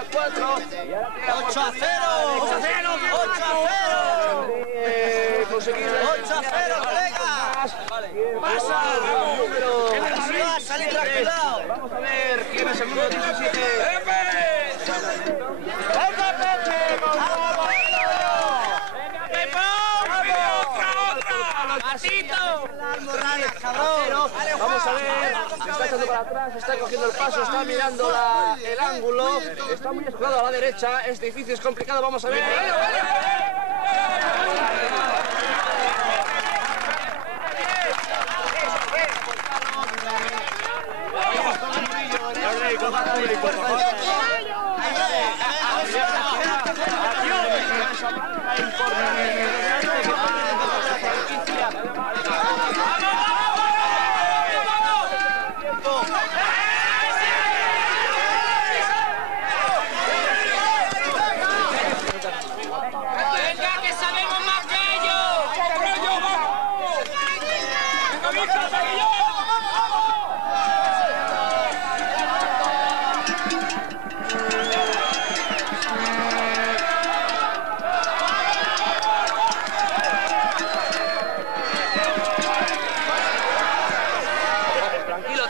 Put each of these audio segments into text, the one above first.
a 4. 8 a 0. 8 a 0. 8 a 0. Conseguir 8 a 0, colegas. Pasa el número. Va a salir tranquilado. Vamos a ver quién es el número 17. Vamos a ver, se está echando para atrás, está cogiendo el paso, está mirando el ángulo, está muy escurado a la derecha, es difícil, es complicado, vamos a ver.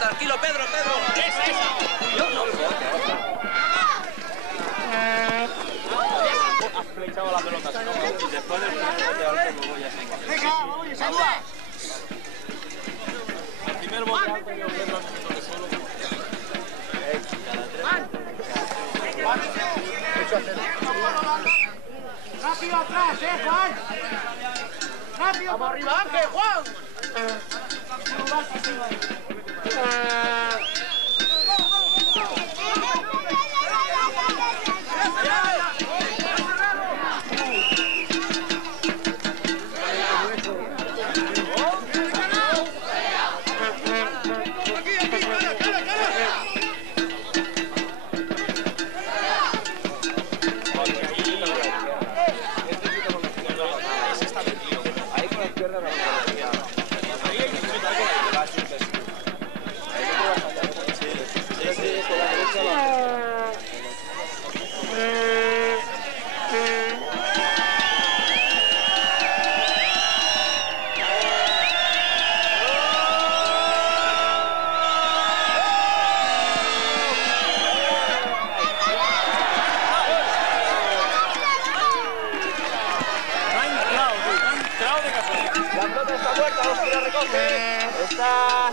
Tranquilo, Pedro. Has flechado la pelota, después del voy así. Venga, vamos, salva. El primer bote alto que Pedro al minuto de solo. Rápido atrás, Juan. Rápido. Vamos arriba, Ángel, Juan.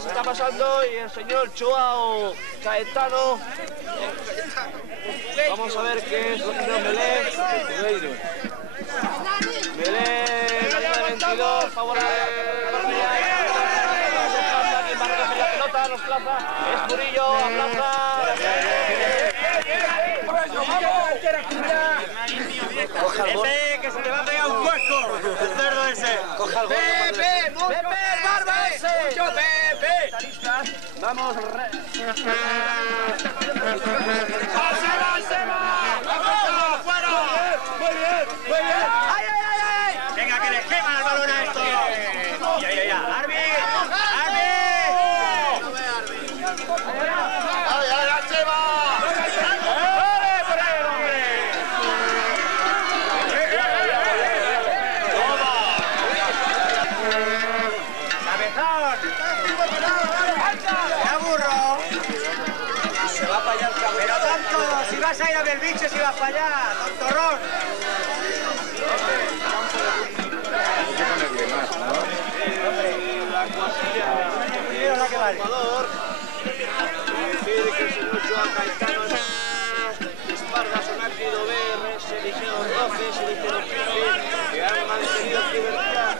Se está pasando y el señor Joao Caetano. Vamos a ver qué es lo que tiene Melé. Melé, la línea de 22, favorable. Quien va a recoger la pelota, nos plaza. Es Murillo, aplaza. Coja el gol. Que se te va a pegar un hueco. El cerdo ese. Coja el gol. Pepe, barba ese. Mucho Pepe. Vamos. ¡Se va! ¡Vamos! ¡Fuera! Muy bien. ¡Ay! Venga, que le queman el balón a esto. Ya. ¡Arbi! Si vas a ir a ver bicho, si vas para allá, tontorrón. Mira la que vale. Decide que el señor Joao Caetano Esparda, Sonácido, BRS, eligieron 12, se eligieron 15, que han mantenido libertad.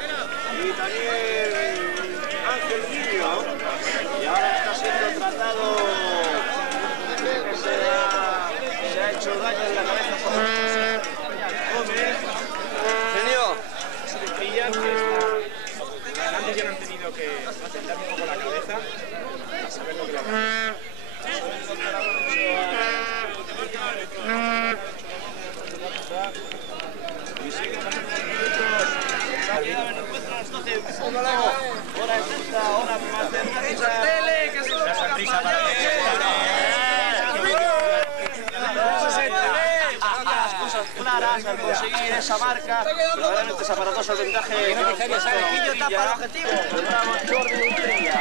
Y también Ángel Niño. Y ahora está siendo tratado. Se ha hecho daño en la cabeza por Gómez. Genio. Se decía que antes ya no han tenido que asentar un poco la cabeza a saber lo que le ha y sigue pasando los minutos. Salida en encuentro a las 12. Hora exacta, hora más de tele, que se lo ponga para allá. al conseguir esa marca. Verdaderamente es aparatoso el vendaje. Quillo tapa el objetivo. Bravo, Jordi Utrilla.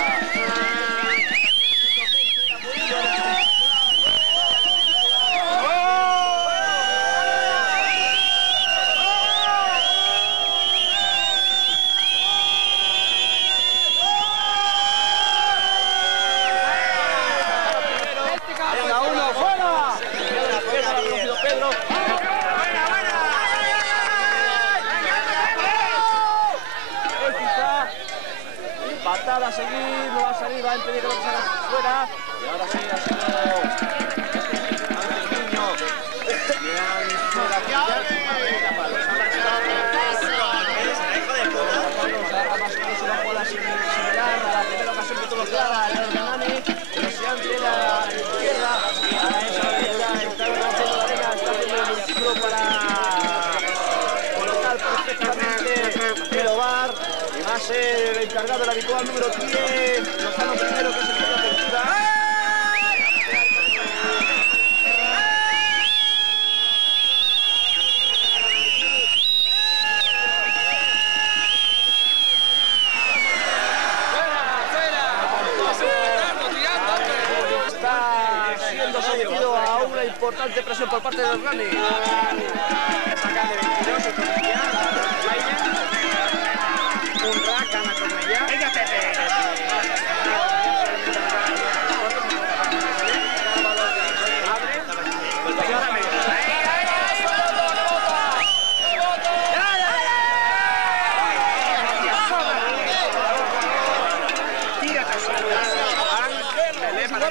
Patada a seguir, no va a salir, va a impedir que lo salga fuera. Y ahora sí ha sido Ángel Niño. Una bola similar a la primera ocasión que tuvo clara el Hernani, pero si ante la izquierda, a esa derecha está reconociendo la arena, está haciendo el ciclo para colocar perfectamente el ovar. Va a ser el encargado del habitual número 10, Lozano primero, que es el que da apertura. Está siendo sometido a una importante presión por parte del Hernani. Saca de 22, un rack a la Cornellà. Venga, Pepe.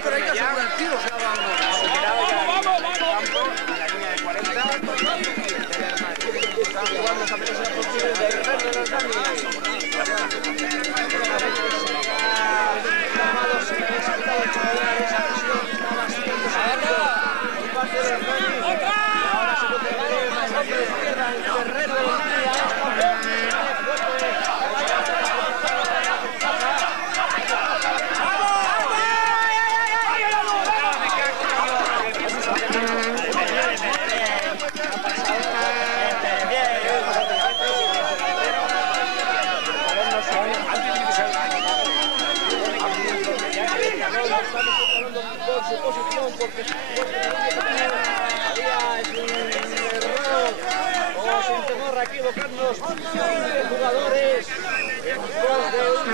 Pero hay que asegurar el tiro, se va están jugando esa pelea posible de Guerrero de los su posición porque es un error o sin temor a equivocarnos 15 jugadores en pos de un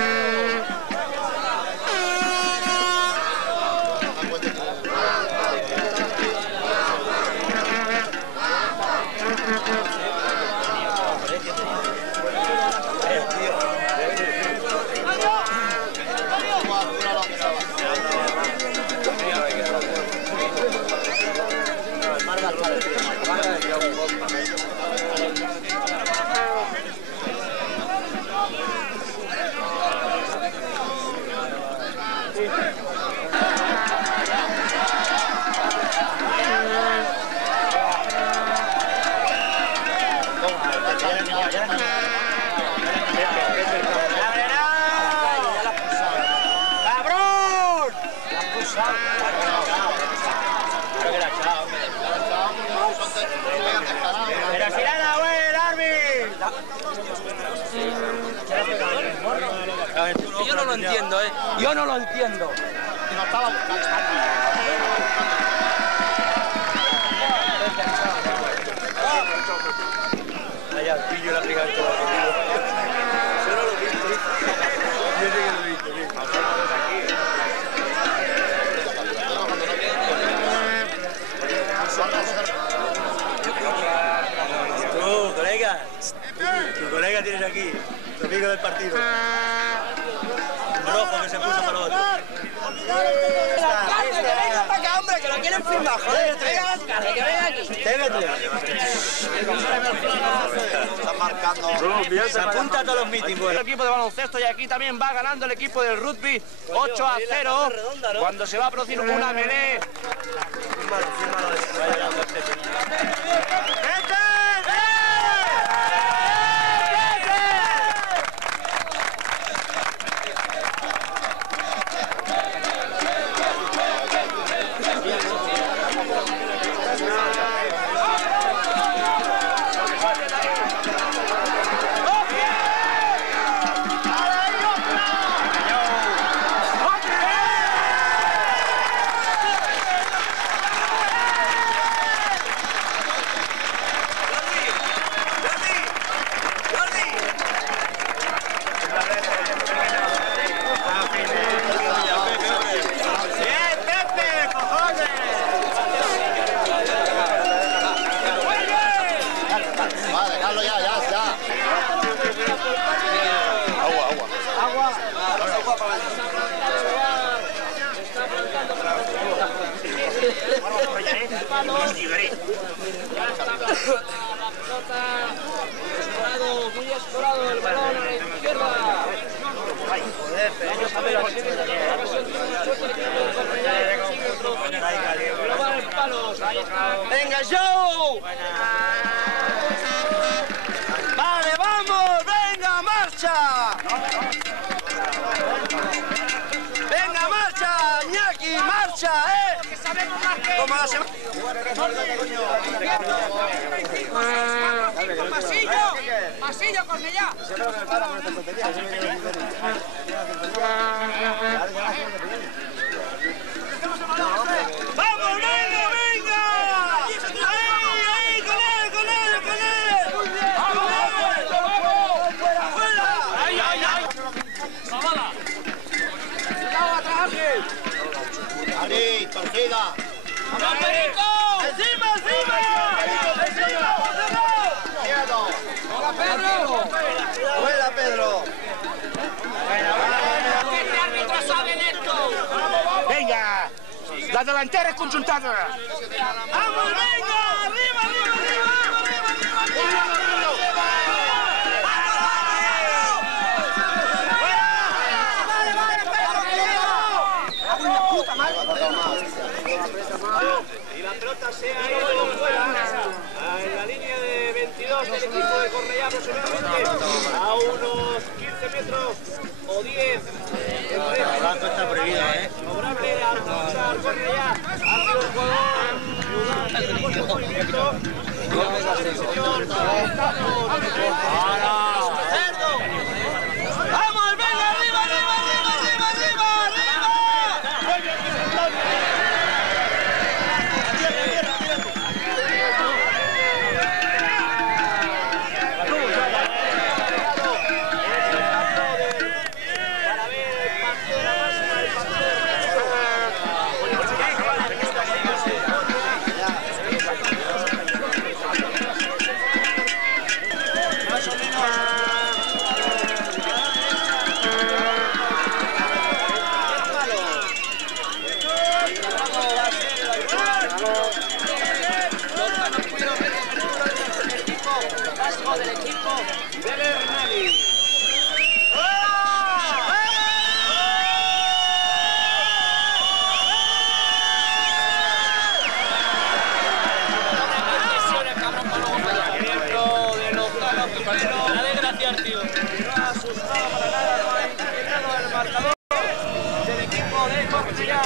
Yo no lo entiendo, yo no lo entiendo. No estaba allá, pillo la briga todo. Yo no lo he visto. Yo sí que lo he visto, sí. Tú, colega. Tu colega tienes aquí. Tu amigo del partido. Rojo que se puso para otro. Venga para acá, hombre, que lo quieren firmar, joder. Venga, que venga aquí. Está marcando. Se apunta a todos los mítines. El equipo de baloncesto y aquí también va ganando el equipo del rugby 8-0 cuando se va a producir una melee. Vamos a ver a ver si tiene la ocasión, tiene una suerte de que no puede Cornellá y consigue otro. Pero va en palos, ahí está. ¡Venga, Joe! ¡Vale, vamos! ¡Venga, marcha! ¡Venga, marcha! ¡Iñaki, marcha, eh! Como la semana... ¡Pasillo, Cornellá! ¡Vamos, venga, venga! ¡Ahí, con él! ¡Afuera! ¡Ay! ¡Sabala! ¡Cuidado atrás, Ángel! ¡Ali, torcida! ¡Vamos, Perico! ¡Encima! ¡Quieto! ¡Hola, Pedro! ¡Fuera, Pedro! ¿Qué árbitro sabe de esto? Venga, la delantera es conjuntada. ¡Vamos, venga! ¡Arriba! Y la pelota se ha ido fuera en la línea de 22 del equipo de Cornellá, aproximadamente a unos 15 metros o 10. Blanco está prohibido, Favorable a Alfonso Cornellá. Ha sido un jugador ayudante en movimiento. Señor, ¡Vamos, venga! ¡Arriba! para ver el partido de la máxima del partido más o menos. Del equipo del Hernani. Ejemplo de Lozano primero. La desgracia, tío. No ha asustado para nada, no ha inquietado el marcador del equipo de Cornellá.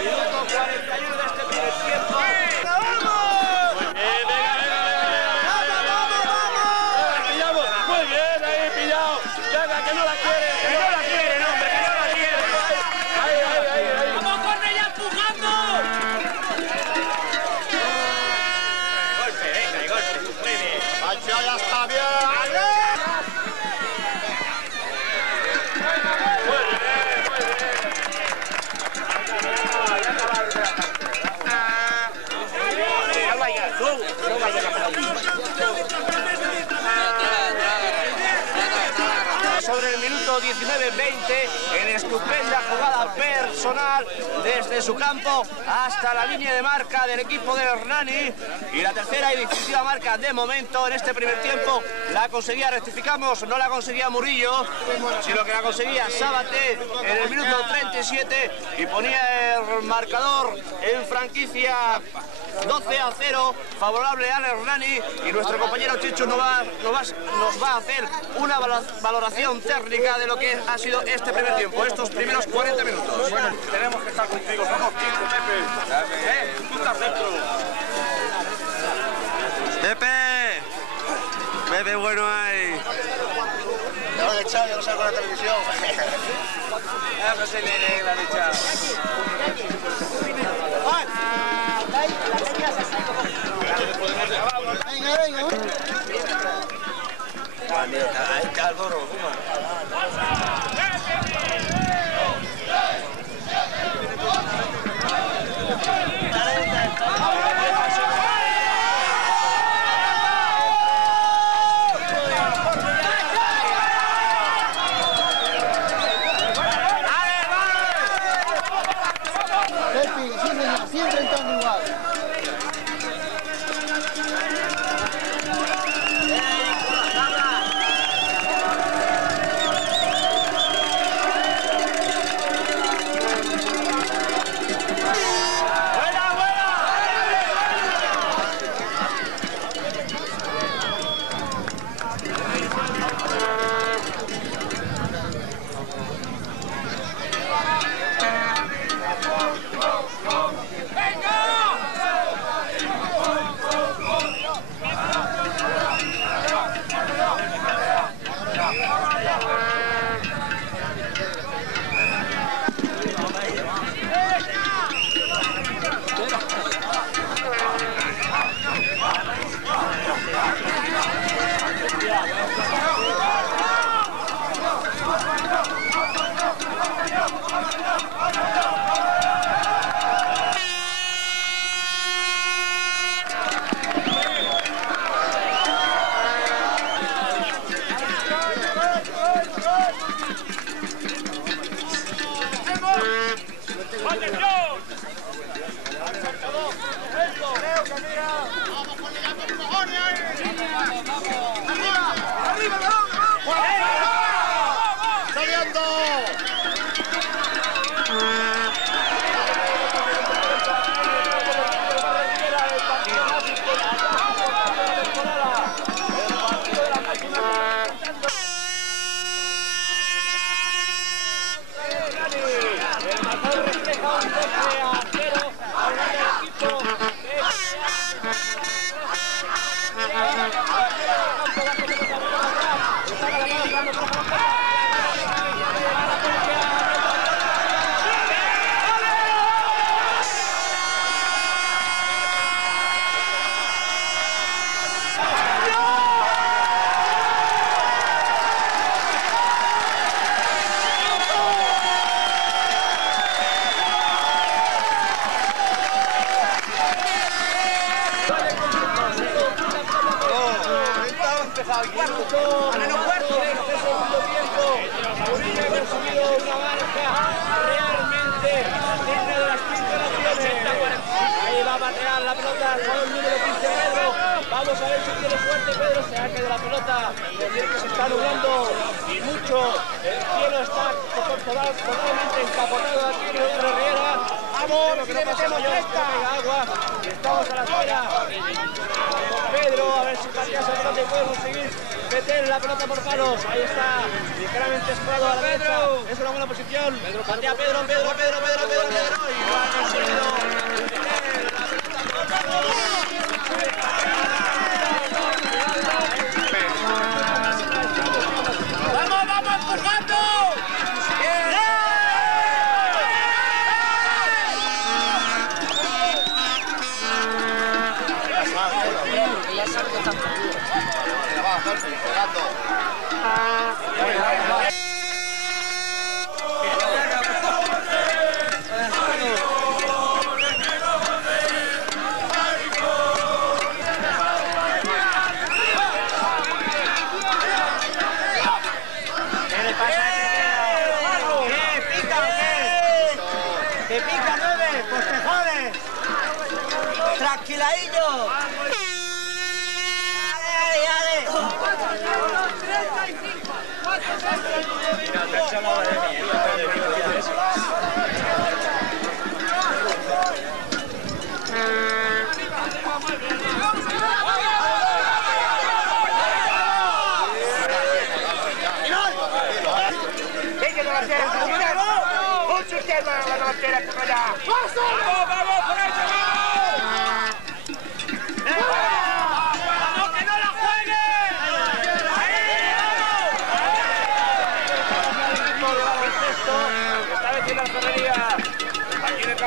Minuto 41 de este primer tiempo. Muy bien, ahí pillado. Venga, que no la quiere. Que no la quiere, hombre, que no la quiere. Ahí. ¡Vamos, Cornellá, empujando! ¡Macho, ya está bien! Sobre el minuto 19-20, en estupenda jugada personal desde su campo hasta la línea de marca del equipo de Hernani, y la tercera y definitiva marca de momento en este primer tiempo la conseguía, rectificamos, no la conseguía Murillo, sino que la conseguía Sábate en el minuto 37 y ponía el marcador en franquicia 12-0, favorable al Hernani, y nuestro compañero Chicho nos va a hacer una valoración técnica de lo que ha sido este primer tiempo, estos primeros 40 minutos. Bueno, tenemos que estar contigo, somos 15, Pepe. Tú estás dentro. Pepe, bueno ahí. Ya lo he echado, ya lo salgo en la televisión. No se le negra, Richard. Ahí está el gorro, Siempre entrando igual. subiendo! Vamos a ver si tiene suerte Pedro, se ha caído la pelota, decir que se está nublando y mucho, el cielo está totalmente encapotado aquí en el Riera. Vamos, que no pasemos esta agua, y estamos a la espera con Pedro, a ver si Matías Almonte puede conseguir meter la pelota por palos. Ahí está, ligeramente escuado a la derecha, es una buena posición. Patea Pedro, y lo ha conseguido meter la pelota por palos. Tranquiladillo.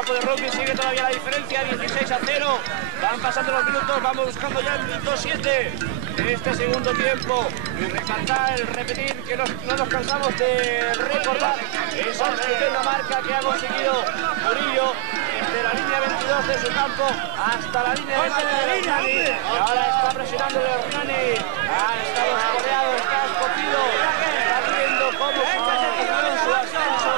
De rugby sigue todavía la diferencia, 16-0. Van pasando los minutos, vamos buscando ya el minuto 7 de este segundo tiempo. Y recalcar, el repetir, que no nos cansamos de recordar esa estupenda marca que ha conseguido Murillo desde la línea 22 de su campo hasta la línea 20 de Hernani. Y ahora está presionando el Hernani. Ha estado escoreado, está escogido. Está viendo cómo su ascenso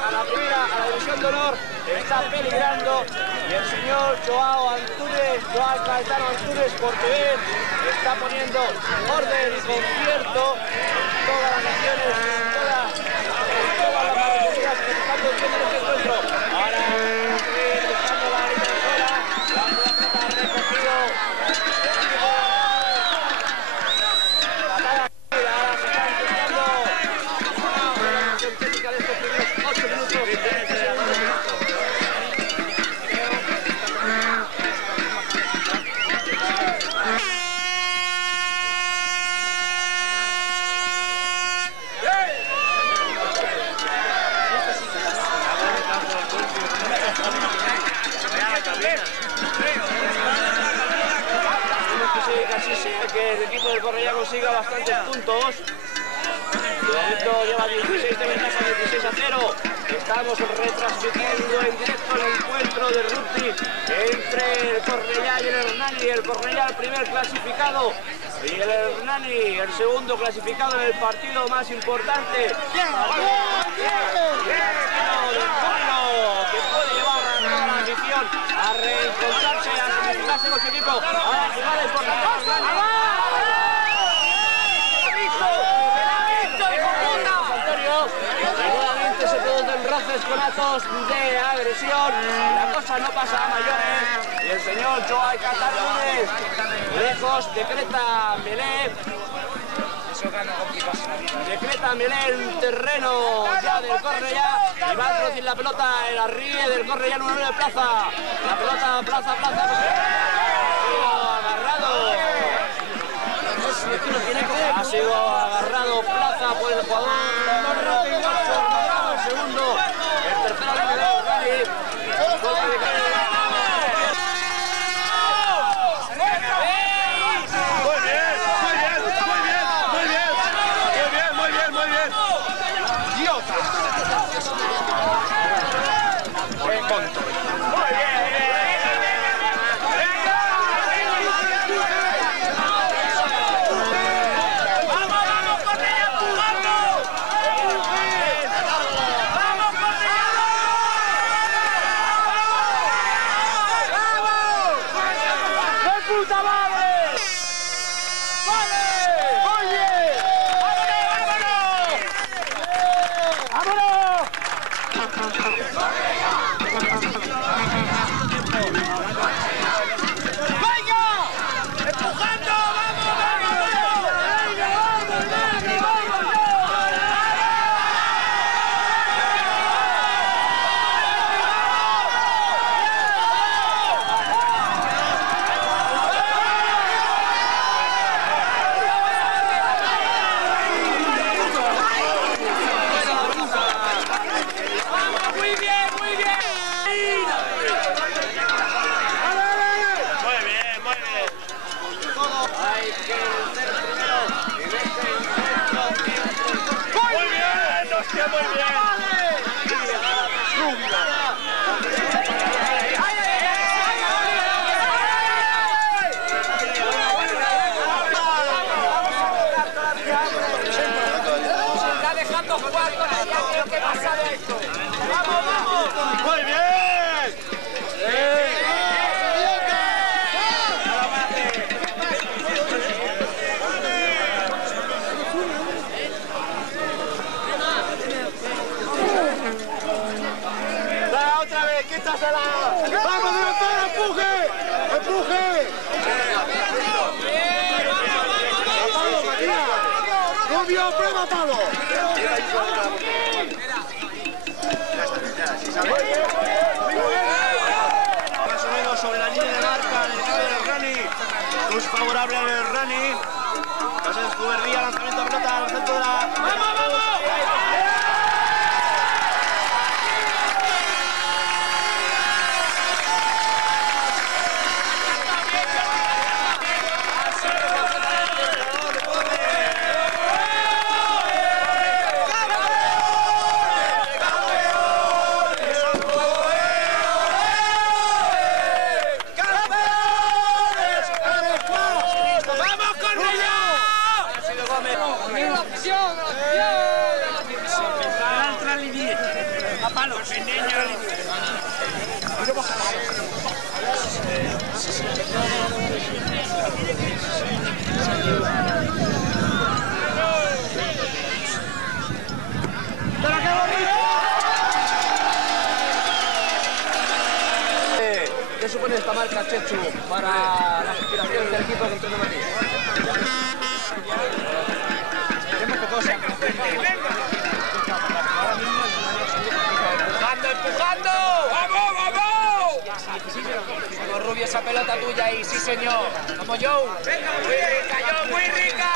a la primera, a la división de honor, está peligrando, y el señor Joao Caetano Antunes Portugués está poniendo orden y concierto en todas las naciones, en todas las marquesías que se están produciendo en este encuentro. Ahora buscando la línea de fuera, la pelota ha recogido ahora se está intentando la técnica de estos primeros 8 minutos. Que el equipo del Cornellá consiga bastantes puntos. De momento lleva 16 de ventaja, 16-0. Estamos retransmitiendo en directo el encuentro de rugby entre el Cornellá y el Hernani. El Cornellá el primer clasificado y el Hernani el segundo clasificado en el partido más importante. Que puede llevar a toda la afición a reencontrarse, a significarse con su equipo. Ahora jugada importante. entrando en roces con actos de agresión. La cosa no pasa a mayores. Y el señor Joao Catalanes, lejos, decreta Melé. Decreta Melé el terreno ya del Cornellà y va a introducir la pelota en la ríe del Cornellà número 9 de Plaza. La pelota, Plaza. Agarrado. Ha sido agarrado Plaza por el jugador. El segundo. El tercero de Rani. Más o menos sobre la línea de marca del equipo del Rani. Cruz favorable al Rani. Pasa de Escuberdía, lanzamiento de pelota al centro de la... ¿Qué supone esta marca, Chechu, para las aspiraciones del equipo que entrena Madrid? Queremos que todo sea creciente. ¡Empujando! ¡Vamos, vamos! Vamos, Rubio, esa pelota tuya ahí, sí señor. Como Joe. Venga, muy rica, Joe, muy rica.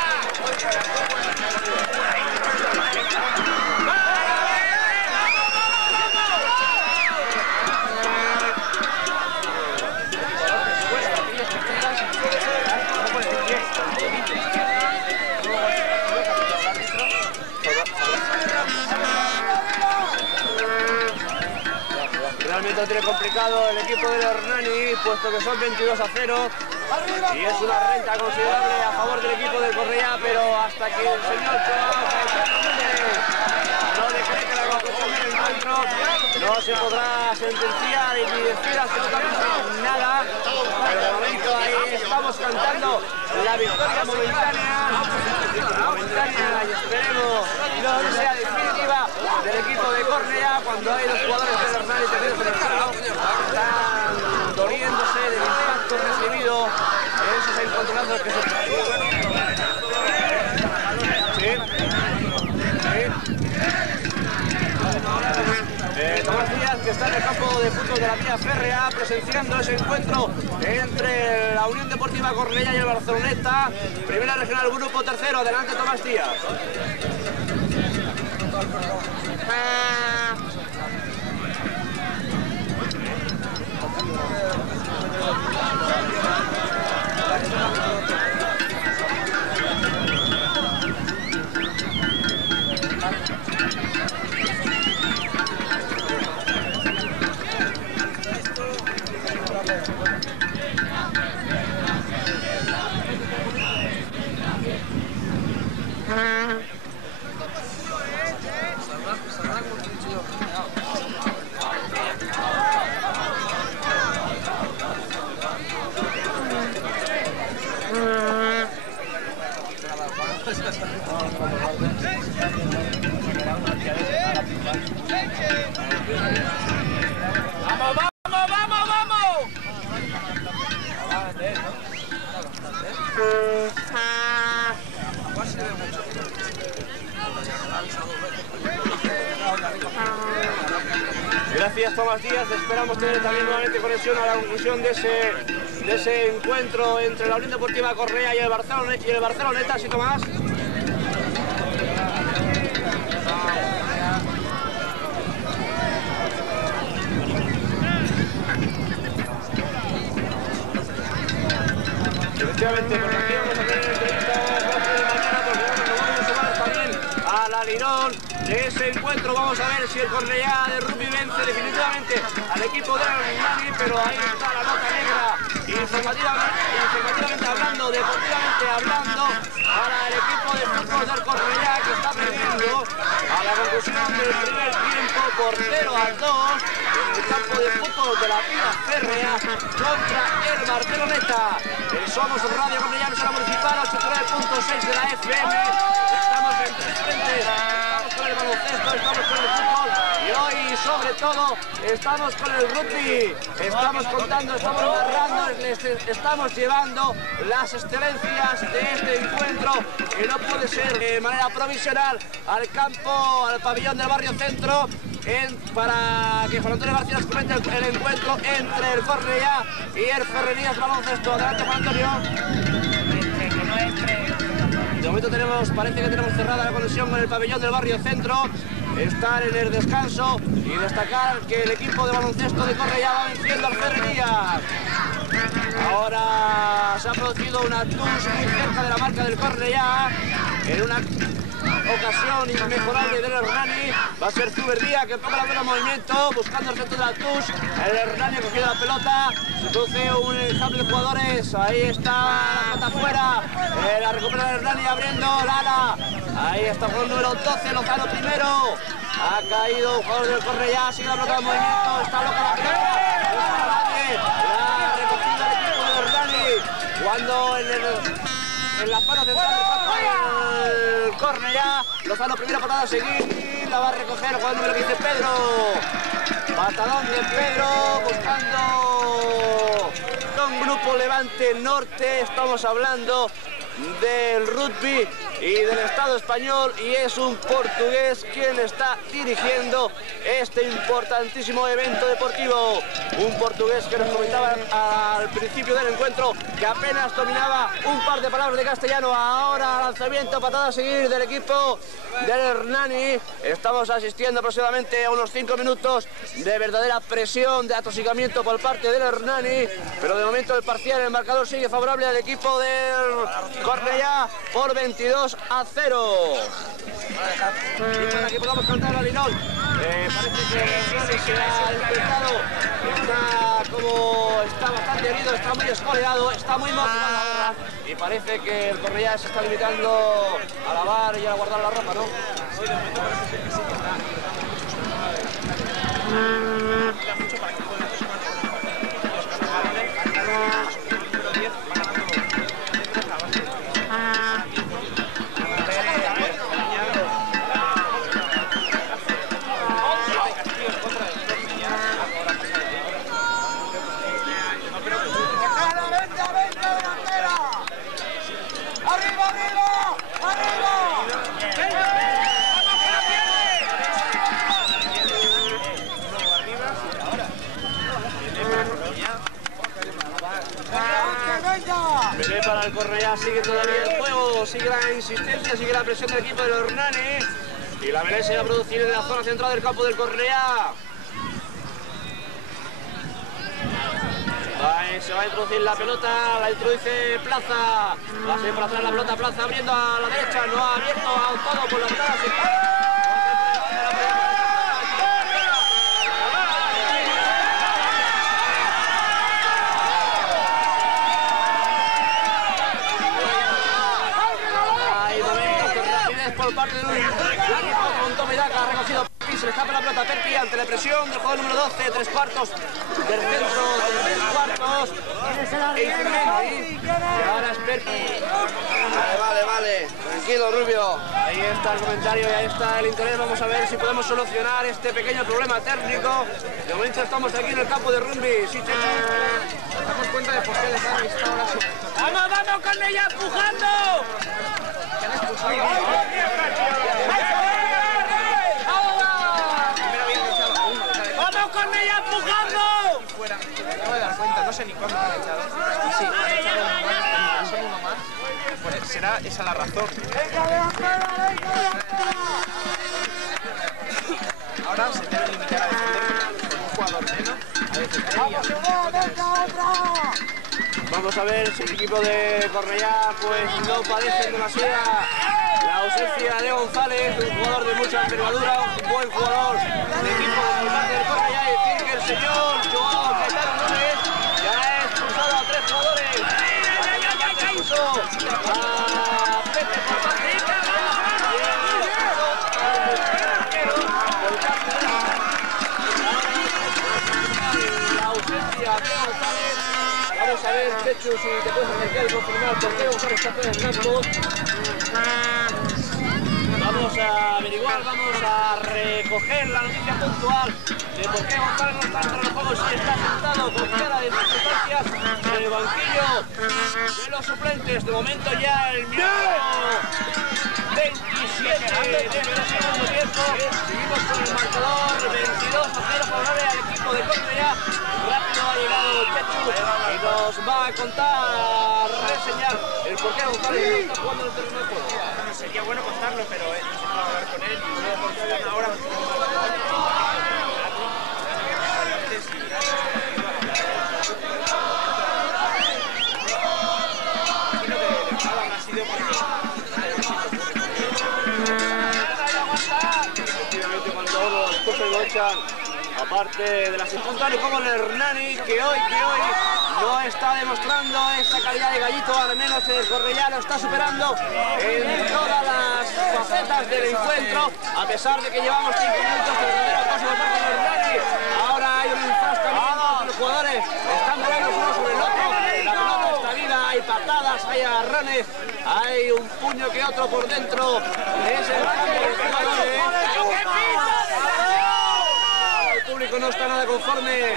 Realmente lo tiene complicado el equipo del Hernani, puesto que son 22-0 y es una renta considerable a favor del equipo del Cornellà, pero hasta que el señor no decrete la conclusión del encuentro, no se podrá sentenciar ni decir absolutamente nada. Pero de momento ahí estamos cantando la victoria momentánea y esperemos que no sea definitiva del equipo de Cornellà. cuando hay los jugadores del Hernani tendidos en el suelo, están doliéndose del impacto recibido en esos encontronazos que se... Tomás Díaz, que está en el campo de fútbol de la Vía Férrea, presenciando ese encuentro entre la Unión Deportiva Cornellá y el Barceloneta. Primera regional, grupo tercero. Adelante, Tomás Díaz. Gracias, Tomás Díaz. Esperamos tener también nuevamente conexión a la conclusión de ese encuentro entre la Unión Deportiva Cornellá y el Barceloneta. ¿Sí, Tomás? Efectivamente, pues aquí vamos a tener entrevista a las 12 de la mañana, porque nos vamos a sumar también a la Lirón de ese encuentro. Vamos a ver si el Cornellá de rugby vence definitivamente al equipo de Hernani, pero ahí está la nota negra, informativamente hablando, deportivamente hablando, para el equipo de fútbol del Cornellá, que está perdiendo a la conclusión del primer tiempo por 0-2 en el campo de fútbol de la Vía Férrea contra el Barceloneta. Somos Radio Cornellá, emisora municipal, 89.6 de la FM. Estamos en tres frentes, estamos con el baloncesto, estamos con el fútbol y hoy, sobre todo, estamos con el rugby. Estamos contando, estamos narrando, les estamos llevando las excelencias de este encuentro, que no puede ser de manera provisional, al campo, al pabellón del Barrio Centro, para que Juan Antonio García nos comente el encuentro entre el Cornellá y el Ferrerías Baloncesto. Adelante, Juan Antonio. De momento parece que tenemos cerrada la conexión con el pabellón del Barrio Centro. Están en el descanso y destacar que el equipo de baloncesto de Cornellá va venciendo al Ferrerías. Ahora se ha producido una touch muy cerca de la marca del Cornellá en una ocasión inmejorable del Hernani. Va a ser Zuberbía que ponga la bola en movimiento, buscando el centro de la touch. El Hernani ha cogido la pelota, se produce un enjambre de jugadores. Ahí está la pelota afuera, la recupera el Hernani abriendo Lala. Ahí está el jugador número 12, Lozano primero. Ha caído un jugador del Cornellá, sigue la pelota en movimiento, está loca la pelota. La recogida del equipo del Hernani cuando en la zona central del campo del Cornellá. Lozano, primera patada a seguir, la va a recoger el jugador número 15, Pedro. Patadón de Pedro, buscando un grupo Levante Norte. Estamos hablando del rugby y del Estado español, y es un portugués quien está dirigiendo este importantísimo evento deportivo. Un portugués que nos comentaba al principio del encuentro que apenas dominaba un par de palabras de castellano. Ahora lanzamiento, patada a seguir del equipo del Hernani. Estamos asistiendo aproximadamente a unos 5 minutos de verdadera presión, de atosigamiento por parte del Hernani, pero de momento el parcial, el marcador sigue favorable al equipo del Cornellá por 22-0. Y para que podamos cantar al Linol, parece que el Hernani se ha intentado, está bastante herido, está muy escoleado, está muy motivado ahora, y parece que el Cornellá se está limitando a lavar y a guardar la ropa, ¿no? Sí, de momento parece que sí, que está. Mucho para que puedan el Cornellá sigue todavía el juego, sigue la insistencia, sigue la presión del equipo de los Hernani. Y la pelea se va a producir en la zona central del campo del Cornellá. Se va a introducir la pelota, la introduce Plaza. Va a ser por atrás la pelota, Plaza abriendo a la derecha, no ha abierto a todo por la entrada. Hay momentos de rapidez por parte de un equipo con Tomedaca, ha recogido. Se le escapa la pelota a Perpi ante la presión del jugador número 12, 3 cuartos del centro de 3 cuartos. Y ahora es Perpi. Vale. Tranquilo, Rubio. Ahí está el comentario y ahí está el interés. Vamos a ver si podemos solucionar este pequeño problema técnico. De momento estamos aquí en el campo de rugby. Sí, Chechu. Nos damos cuenta de por qué les han visto ahora su... ¡Vamos, Cornellá, empujando! ¿Qué han expulsado? ¡Vamos, Cornellá, empujando! Fuera. Me acabo de dar cuenta, no sé ni cuándo me han echado. Sí, me han echado uno más. Pues será esa la razón. Ahora se debe limitar a defender con un jugador menos a defender y a Vamos a ver si el equipo de Cornellá pues no padece demasiada la ausencia de González, un jugador de mucha envergadura, un buen jugador del equipo por parte del Cornellá, y decir que el señor Joao Caetano Núñez ya ha expulsado a 3 jugadores. Expulsó a Pepe por parte de la ausencia de González. Vamos a ver, Chechu, si te puedes acercar y confirmar por qué González está fuera del campo. Vamos a averiguar, vamos a recoger la noticia puntual de por qué González no está dentro del juego, si está sentado con cara de circunstancias en el banquillo de los suplentes. De momento ya el minuto 27 del segundo tiempo. Seguimos con el marcador 22-0 favorable al equipo de Cornellá. Rápido ha llegado Chechu y nos va a contar, reseñar el por qué González no está jugando en el terreno de juego. Bueno, sería bueno contarlo, pero no se puede hablar con él y luego por una hora. Efectivamente, cuando los coches lo echan, aparte de las circunstancias como el Hernani, que hoy no está demostrando esa calidad de gallito, al menos el Cornellá lo está superando en todas las facetas del encuentro, a pesar de que llevamos 5 minutos de verdadero acoso por parte del Hernani. Ahora hay un enfrascamiento, los jugadores están volando uno sobre el otro, la pelota está viva, hay patadas, hay agarrones, hay un puño que otro por dentro de ese campo de jugadores. El público no está nada conforme,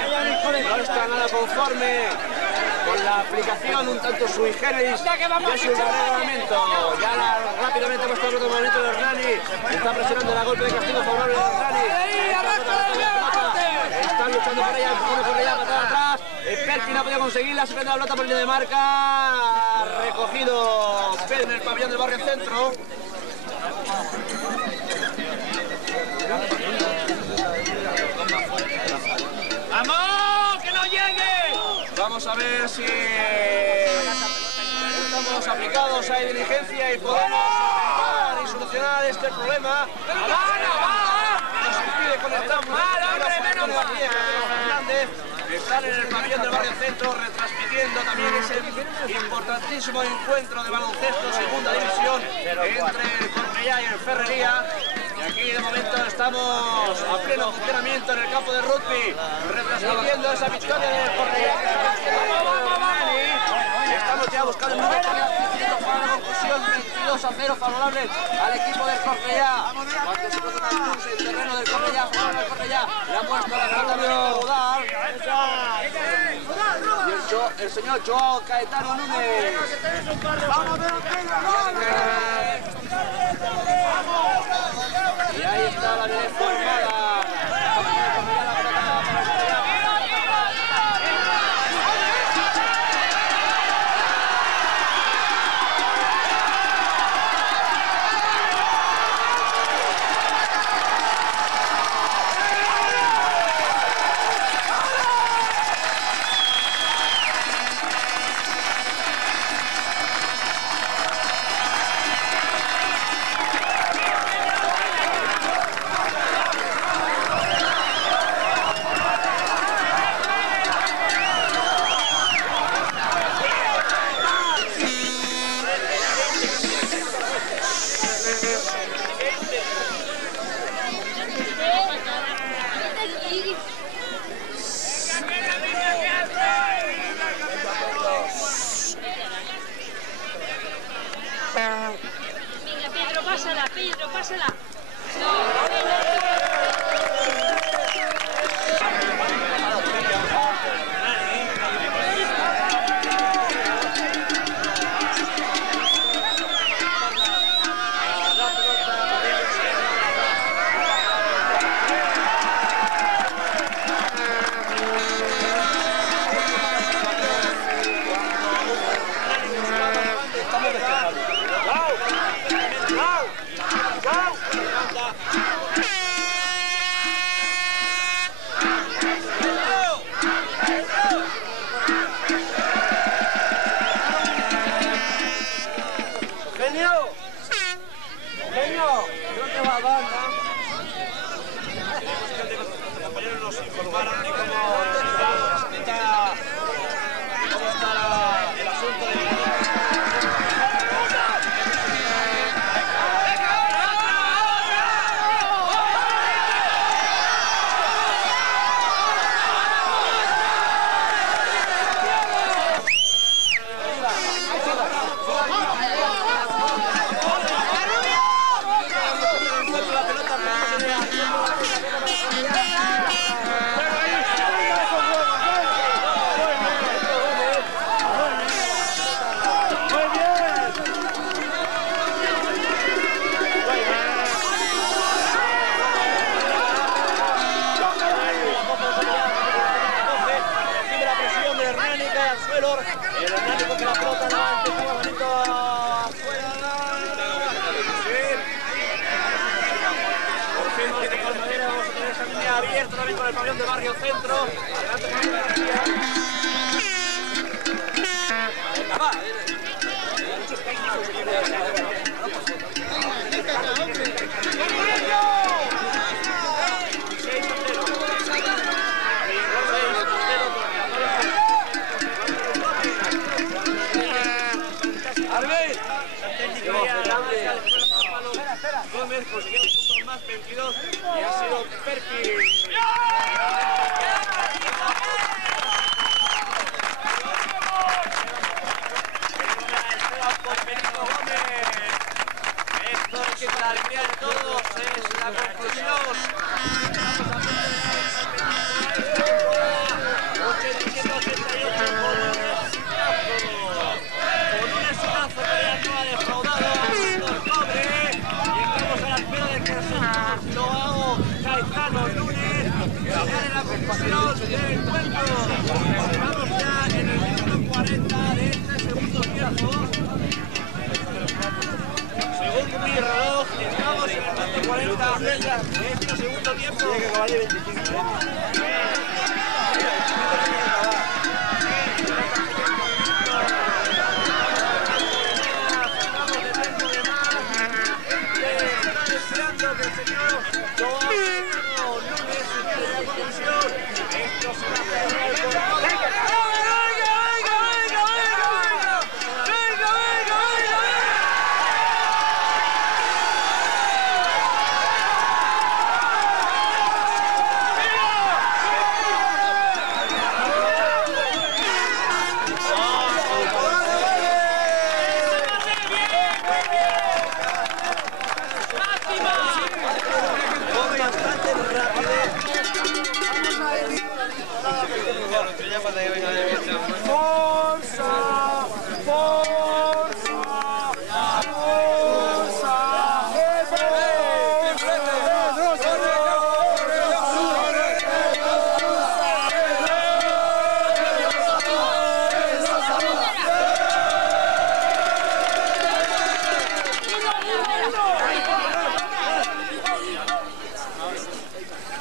con la aplicación un tanto sui generis de su reglamento. Ya rápidamente hemos estado en otro momento de Hernani, está presionando la golpe de castigo favorable de Hernani. Están luchando por ella, empujando por ella, patada atrás. Perpi no ha podido conseguirla, se prende la pelota por línea de marca. Recogido en el pabellón del barrio centro. ¡Vamos! ¡Que no llegue! Vamos a ver si estamos aplicados, hay diligencia y podemos arreglar y solucionar este problema. Nos impide conectar Fernández. Están en el pabellón del barrio centro retransmitiendo también ese importantísimo encuentro de baloncesto segunda división entre el Cornellá y el Ferrería. Y aquí de momento estamos a pleno funcionamiento en el campo de rugby, retransmitiendo esa victoria del Cornellá. Estamos ya buscando el momento para la conclusión, 22-0 favorable al equipo del Cornellá. Cuando se produce una luz en el terreno del Cornellá, favorable al Cornellá, la muestra la pelota de Rodar. Y el señor Joao Caetano Núñez. Y ahí está la vez formada. El Hernani con la pelota adelante, está bonito afuera. Por fin, de igual manera, vamos a tener esa línea abierta también con el pabellón de Barrio Centro. Adelante con la García. Venga, va. Muchos técnicos que quieren Gómez consiguió un punto más, 22, y ha sido Perkins. Por Benito Gómez. Esto es que la alegría de todos es la conclusión. 87-88 con un escazo que ya no ha defraudado a Víctor Cobre. Llegamos a la espera de que Santos Loao, Caetano Núñez, que gane la conclusión del encuentro. Estamos ya en el minuto 40 de este segundo tiempo. Según mi reloj, estamos en el minuto 40 de este segundo tiempo. Tiene que acabar de 25. Esperando que el señor Joao Núñez se quede la conclusión. Esto se va a celebrar con...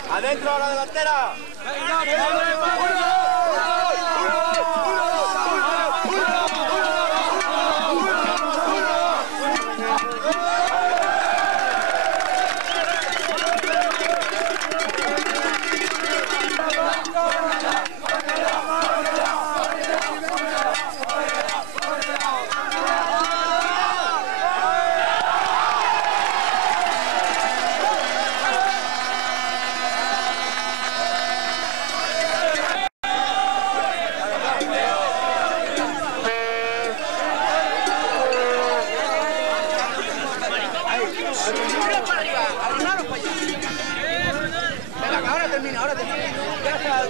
Adentro a la delantera.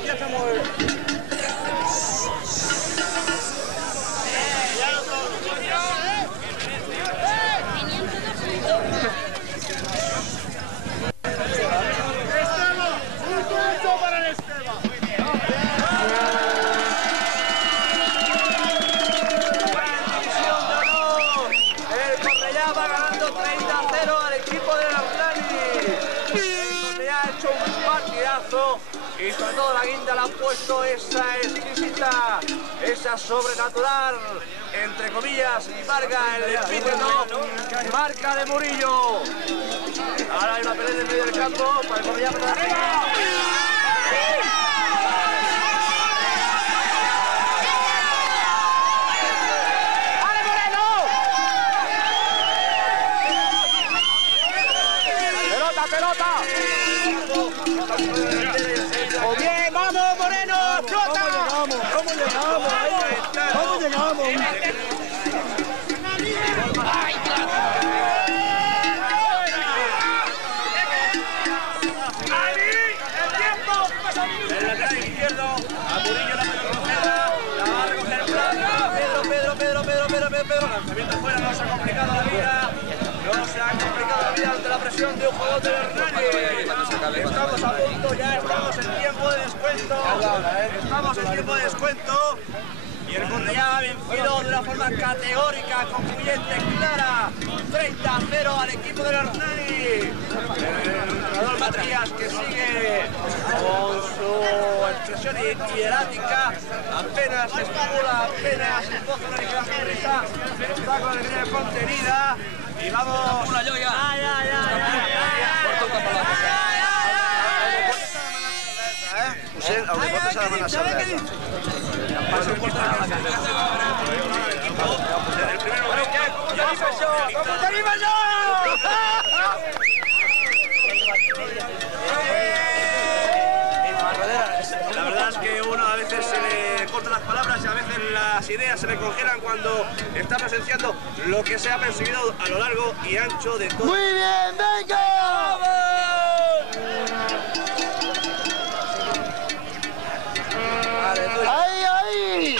Ya estamos... Y sobre todo la guinda le han puesto esa exquisita, esa sobrenatural, entre comillas, y marca el epíteto, marca de Murillo. Ahora hay una pelea en el medio del campo para el Cornellá. ¡Pelota! ¡O bien! ¡Vamos, Moreno! ¡Flota! ¿Cómo llegamos? ¿Cómo llegamos? El lateral izquierdo, a Murillo la pelota, la va a recoger Pedro, lanzamiento fuera, no se ha complicado la vida, ante la presión de un jugador de Hernani. Estamos a punto, ya estamos en tiempo de descuento, y el Cornellá ha vencido de una forma categórica, concluyente, clara, 30-0 al equipo del Hernani. El entrenador Matías, que sigue con su expresión hierática, apenas estimula, apenas esboza una ligera sonrisa, está con la alegría contenida, y vamos... José, aunque portes a la mano salida. Pasa un portero a la cabeza. El equipo, desde el primero ¡Te animo yo! La verdad es que uno a veces se le cortan las palabras y a veces las ideas se le congelan cuando está presenciando lo que se ha perseguido a lo largo y ancho de todo. ¡Muy bien, venga! ¡Ahí, ahí!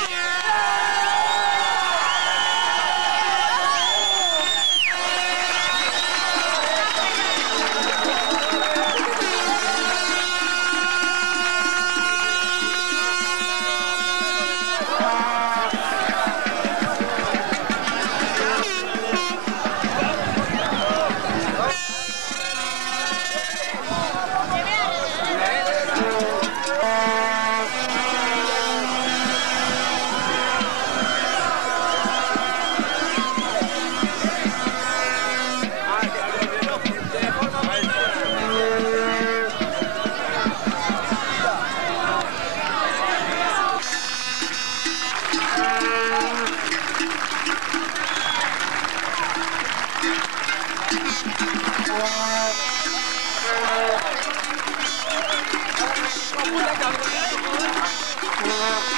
¡Puta cabrón!